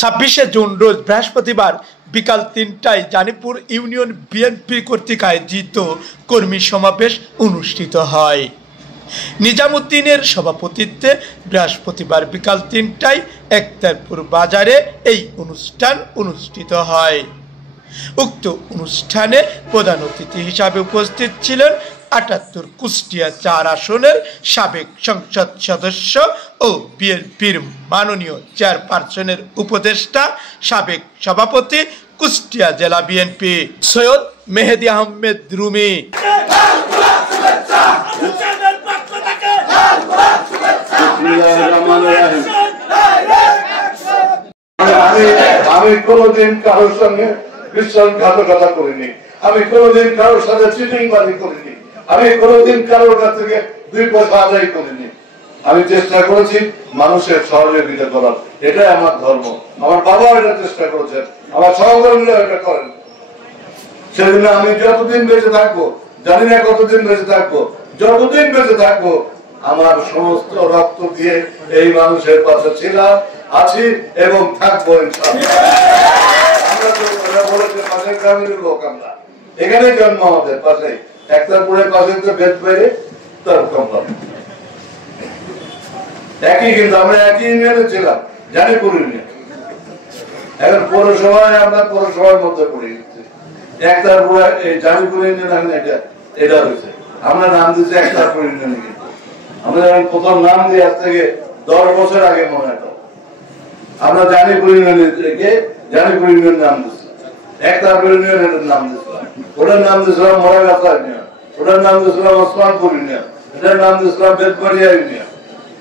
26শে June রোজ বৃহস্পতিবার বিকাল ৩টায় Janipur union BNP কর্তৃক আয়োজিত কর্মী সমাবেশ অনুষ্ঠিত হয়। নিজামুদ্দিনের সভাপতিত্বে বৃহস্পতিবার বিকাল ৩টায় একতারপুর বাজারে এই অনুষ্ঠান অনুষ্ঠিত হয়। উক্ত অনুষ্ঠানে প্রধান অতিথি হিসাবে উপস্থিত ছিলেন ৭৮ কুষ্টিয়া ৪ আসনের সাবেক সংসদ সদস্য ও বিএনপির মাননীয় চেয়ারপারসনের উপদেষ্টা সাবেক সভাপতি কুষ্টিয়া জেলা বিএনপি সৈয়দ মেহেদি আহমেদ রুমি। আমি কোনোদিন কারোর সঙ্গে বিশ্বাসঘাতকতা করিনি, আমি কোনোদিন কারোর সাথে চিটিংবাজি করিনি, আমি কোনোদিন কারোর কাছ থেকে 2 পয়সা আদায় করিনি। আমি চেষ্টা করেছি মানুষের সহযোগিতা করার, এটাই আমার ধর্ম। আমার বাবা এটা চেষ্টা করেছেন, আমার সহকর্মীরা এটা করেন। সেজন্য আমি যতদিন বেঁচে থাকবো, জানি না কতদিন বেঁচে থাকবো, যতদিন বেঁচে থাকবো আমার সমস্ত রক্ত দিয়ে এই মানুষের পাশে ছিলাম, আছি এবং থাকবো ইনশাআল্লাহ। আমরা তো বলেছি পাশের গ্রামের লোক, আমরা এখানে জন্ম, আমাদের পাশে একতারপুরের পাশে তো বেদ বাইরে তার কম্পানি একই, কিন্তু আমরা একই ইউনিয়নে ছিলাম, জানিপুর ইউনিয়ন। এখন পৌরসভায় আমরা পৌরসভার মধ্যে পড়ে গেছি। একতারপুর এই জানিপুর ইউনিয়ন এটা হয়েছে, আমরা নাম দিচ্ছি একতারপুর ইউনিয়নে। কিন্তু আমরা যখন প্রথম নাম দিই আজ থেকে 10 বছর আগে মনে হয়, আমরা জানিপুর ইউনিয়ন থেকে জানিপুর ইউনিয়ন নাম দিচ্ছি, একতারপুর ইউনিয়নের নাম দিচ্ছিলাম, ওটার নাম দিচ্ছিলাম মরাগাছা ইউনিয়ন, ওটার নাম দিচ্ছিলাম ওসমানপুর ইউনিয়ন, এটার নাম দিচ্ছিলাম বেদবাড়িয়া ইউনিয়ন।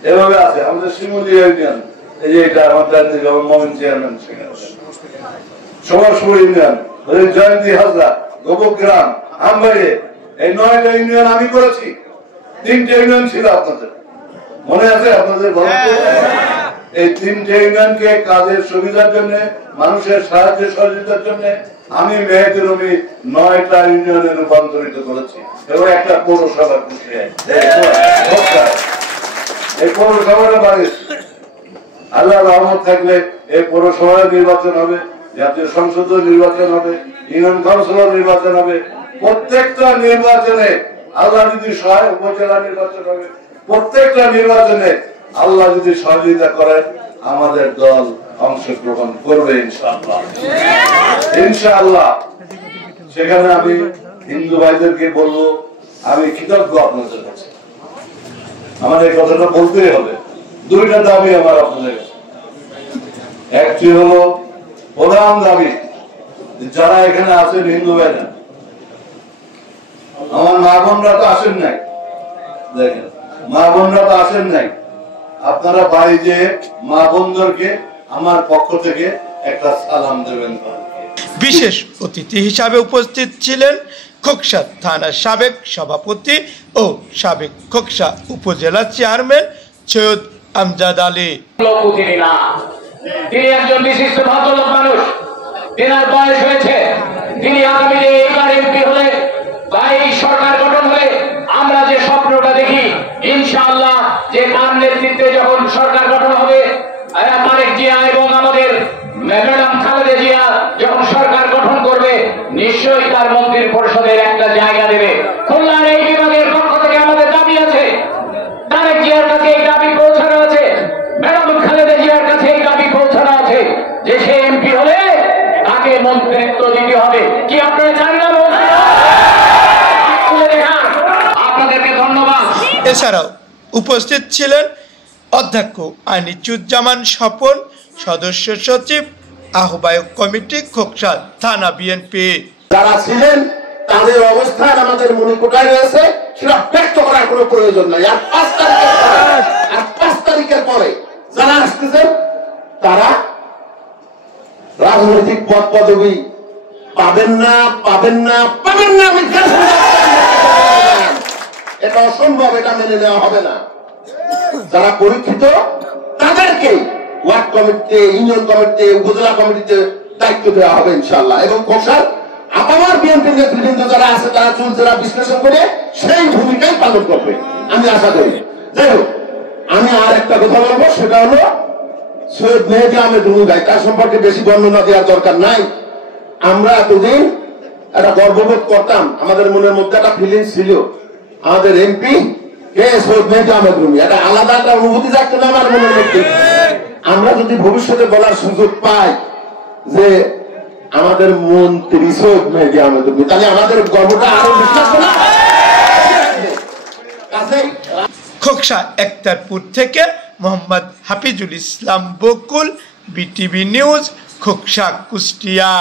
এভাবে আছে আমাদের শিমুলিয়া ইউনিয়ন, এই যে এটা আমাদের মমিন চেয়ারম্যান সবাসপুর ইউনিয়ন, জয়ন্তী হাজরা, গোবগ্রাম, আমবাড়ি, এই 9টা ইউনিয়ন আমি করেছি। 3টে ইউনিয়ন ছিল আপনাদের, মনে আছে আপনাদের? এই 3টে ইউনিয়নকে কাজের সুবিধার জন্য, মানুষের সাহায্য সহযোগিতার জন্য আমি মেহেদি রুমি 9টা ইউনিয়নে রূপান্তরিত করেছি এবং একটা পৌরসভা কুষ্টিয়ায়। এই পৌরসভাটা বাড়িয়েছি, আল্লাহ রহমত থাকলে এই পৌরসভার নির্বাচন হবে, জাতীয় সংসদ নির্বাচন হবে, ইউনিয়ন কাউন্সিলর নির্বাচন হবে। প্রত্যেকটা নির্বাচনে আল্লাহ যদি সহায়, উপজেলা নির্বাচন হবে, প্রত্যেকটা নির্বাচনে আল্লাহ যদি সহযোগিতা করেন আমাদের দল অংশগ্রহণ করবে ইনশাআল্লাহ। ইনশাআল্লাহ সেখানে আমি হিন্দু ভাইদেরকে বলবো, আমি কৃতজ্ঞ আপনাদের কাছে। আমার এই কথাটা বলতেই হবে। 2টা দাবি আমার আপনাদের কাছে। একটি হলো প্রধান দাবি, যারা এখানে আছেন হিন্দু ভাইরা, আমার মা বোনরা তো আসেন নাই, দেখেন মা বোনরা তো আসেন নাই, আপনারা বাড়ি যে মা বোনদেরকে আমার পক্ষ থেকে একটা সালাম দেবেন। বিশেষ অতিথি হিসাবে উপস্থিত ছিলেন খোকসা থানার সাবেক সভাপতি ও সাবেক খোকসা উপজেলা চেয়ারম্যান সৈয়দ আমজাদ আলী। তিনি একজন বিশিষ্ট ভদ্রলোক মানুষ, তেনার বয়স হয়েছে, তিনি আগামী এমপি হলে বা এই সরকার গঠন হলে আমরা যে স্বপ্নটা দেখি ইনশাআল্লাহ, যে তার নেতৃত্বে যখন সরকার গঠন হবে, তারেক জিয়া এবং আমাদের ম্যাডাম খালেদা জিয়া যখন সরকার গঠন করবে, নিশ্চয়ই তার মন্ত্রী পরিষদের একটা জায়গা দেবে। খুলনার এই বিভাগের পক্ষ থেকে আমাদের দাবি আছে, তারেক জিয়ার কাছে এই দাবি পৌঁছানো আছে, ম্যাডাম খালেদা জিয়ার কাছে এই দাবি পৌঁছানো আছে যে সে এমপি হলে তাকে মন্ত্রিত্ব দিতে হবে। কি আপনারা চান না? আপনাদেরকে ধন্যবাদ। এছাড়াও উপস্থিত ছিলেন অধ্যক্ষ আনিসুজ্জামান স্বপন, সদস্য সচিব, আহ্বায়ক কমিটি খোকসা থানা বিএনপি। যারা ছিলেন তাদের অবস্থান আমাদের মনে কোটায় রয়েছে, সেটা ব্যক্ত করার কোনো প্রয়োজন নাই। আর 5 তারিখের পরে যারা আসতেছেন তারা রাজনৈতিক পদ পদবি পাবেন না, পাবেন না, পাবেন না। এটা অসম্ভব, এটা মেনে নেওয়া হবে না। যারা পরীক্ষিত তাদেরকে ওয়ার্ড কমিটিতে, ইউনিয়ন কমিটিতে, উপজেলা কমিটিতে দায়িত্ব দেওয়া হবে ইনশাআল্লাহ। এবং খোকসার আপামার বিএনপির নেতৃবৃন্দ যারা আছে তারা চুলচেরা বিশ্লেষণ করে সেই ভূমিকাই পালন করবে আমি আশা করি। যাই হোক, আমি আর একটা কথা বলবো, সেটা হলো সৈয়দ মেহেদী আহমেদ রুমি ভাই, তার সম্পর্কে বেশি বর্ণনা দেওয়ার দরকার নাই। আমরা এতদিন একটা গর্ববোধ করতাম, আমাদের মনের মধ্যে একটা ফিলিংস ছিল, আমাদের এমপি কে সৈয়দ মেহেদী আহমেদ রুমি, একটা আলাদা একটা অনুভূতি থাকতো না আমার মনের মধ্যে। আমরা যদি ভবিষ্যতে বলার সুযোগ পাই যে আমাদের মন্ত্রী সৈয়দ মেহেদী আহমেদ রুমি, তাহলে আমাদের গর্বটা আরো বিশ্বাস করা। খোকসা একতারপুর থেকে মোহাম্মদ হাফিজুল ইসলাম বকুল, বিটিভি নিউজ, খোকসা, কুষ্টিয়া।